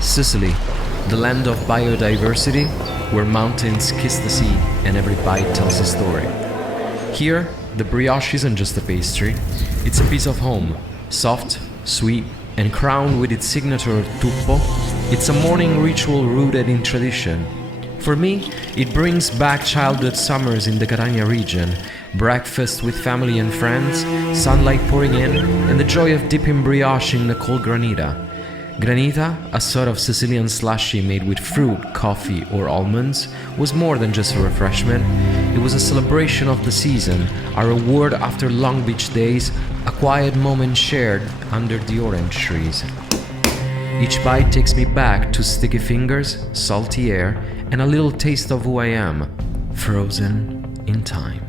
Sicily, the land of biodiversity, where mountains kiss the sea and every bite tells a story. Here, the brioche isn't just a pastry, it's a piece of home, soft, sweet, and crowned with its signature tuppo. It's a morning ritual rooted in tradition. For me, it brings back childhood summers in the Catania region, breakfast with family and friends, sunlight pouring in, and the joy of dipping brioche in the cold granita. Granita, a sort of Sicilian slushie made with fruit, coffee, or almonds, was more than just a refreshment. It was a celebration of the season, a reward after long beach days, a quiet moment shared under the orange trees. Each bite takes me back to sticky fingers, salty air, and a little taste of who I am, frozen in time.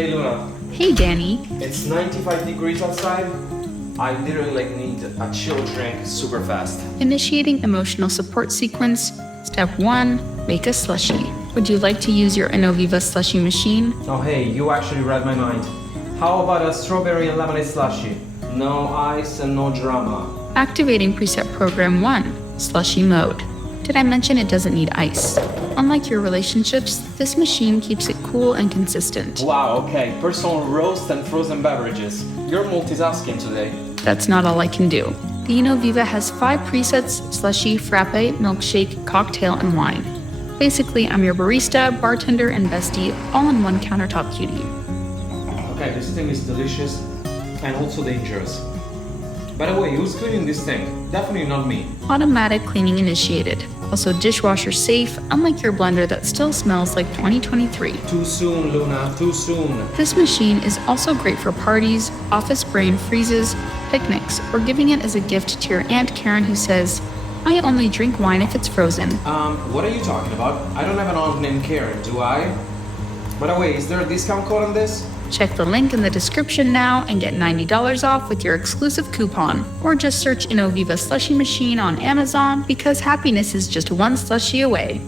Hey Luna, Hey Danny, it's 95 degrees outside. I literally need a chill drink super fast. initiating emotional support sequence. Step 1, make a slushie. Would you like to use your Inoviva slushie machine? Oh hey, you actually read my mind. How about a strawberry and lemonade slushie? No ice and no drama. Activating preset program 1, slushie mode. Did I mention it doesn't need ice? Unlike your relationships, this machine keeps it cool and consistent. Wow, okay, personal roast and frozen beverages. You're multitasking today. That's not all I can do. The Inoviva has 5 presets: slushie, frappe, milkshake, cocktail, and wine. Basically, I'm your barista, bartender, and bestie, all in one countertop cutie. Okay, this thing is delicious and also dangerous. By the way, who's cleaning this thing? Definitely not me. Automatic cleaning initiated. Also dishwasher safe, unlike your blender that still smells like 2023. Too soon, Luna, too soon. This machine is also great for parties, office brain freezes, picnics, or giving it as a gift to your Aunt Karen who says, I only drink wine if it's frozen. What are you talking about? I don't have an aunt named Karen, do I? By the way, is there a discount code on this? Check the link in the description now and get $90 off with your exclusive coupon. Or just search Inoviva slushie machine on Amazon because happiness is just one slushie away.